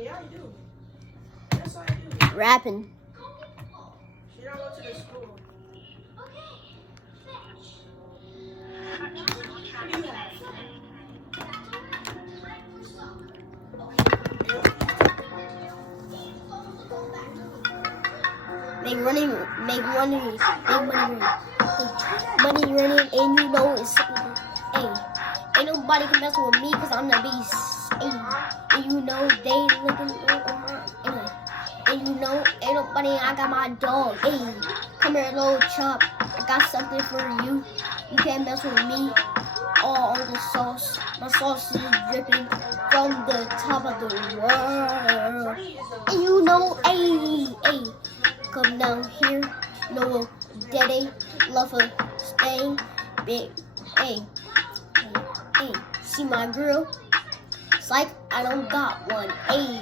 Yeah, I do. Yes, I do. Rapping. She don't go to the school. What do you have? Make money running, and you know it's, hey, ain't nobody can mess with me, cause I'm the beast, hey, and you know they looking on my, hey, and you know ain't nobody, I got my dog, hey, come here little chop, I got something for you, you can't mess with me, all on the sauce, my sauce is dripping from the top of the world, and you know, hey, come down here, no daddy, love a stain, big, hey, see my grill? It's like I don't got one, hey,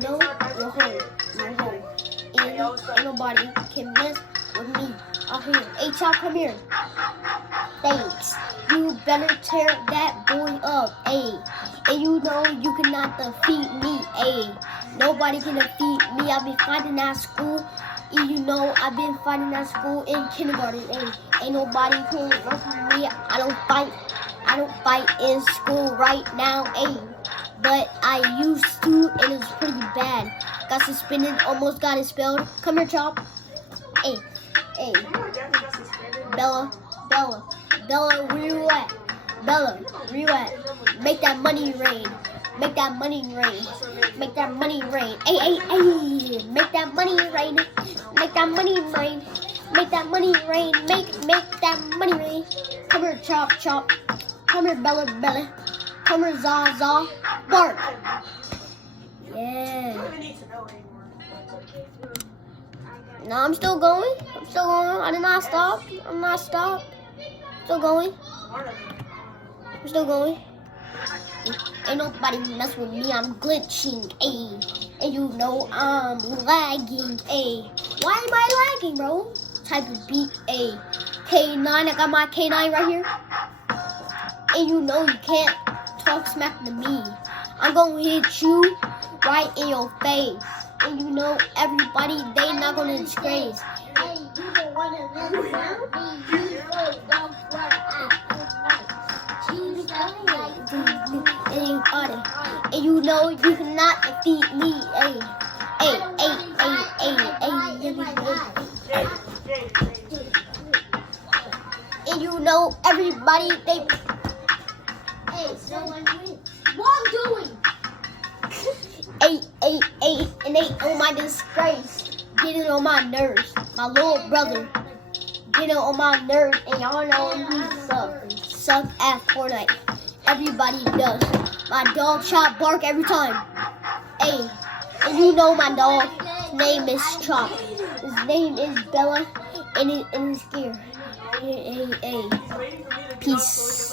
no, you're home, ain't nobody can mess with me out here. Hey, Chop, come here. Thanks. You better tear that boy up, ayy. And you know you cannot defeat me, ayy. Nobody can defeat me. I've been fighting at school. And you know I've been fighting at school in kindergarten, ayy. Ain't nobody can defeat me. I don't fight in school right now, ayy. But I used to, and it's pretty bad. Got suspended, almost got expelled. Come here, Chop. Hey. Bella, where you at? Bella, where you at? Make that money rain. Make that money rain. Make that money rain. Hey. Make that money rain. Make that money rain. Make that money rain. Make that money rain. Come here, Chop. Come here, Bella. Come here, Zaw. Bark. Yeah. No, I'm still going. I did not stop. I'm not stopped. Still going. I'm still going. Ain't nobody mess with me. I'm glitching, ayy. And you know I'm lagging, ayy. Why am I lagging, bro? Type of beat, ayy. K9, I got my K9 right here. And you know you can't talk smack to me. I'm gonna hit you right in your face. And you know everybody, they not gonna disgrace. Hey, you don't wanna mess with me. You really don't and you know you cannot defeat me. Hey. And you know everybody, they. Hey, someone wins. What I'm doing? And they on my disgrace, getting on my nerves. My little brother, getting on my nerves, and y'all know he suck at Fortnite. Everybody does. My dog Chop bark every time. Hey, and you know my dog, his name is Chop. His name is Bella, and he's scared. Hey. Peace.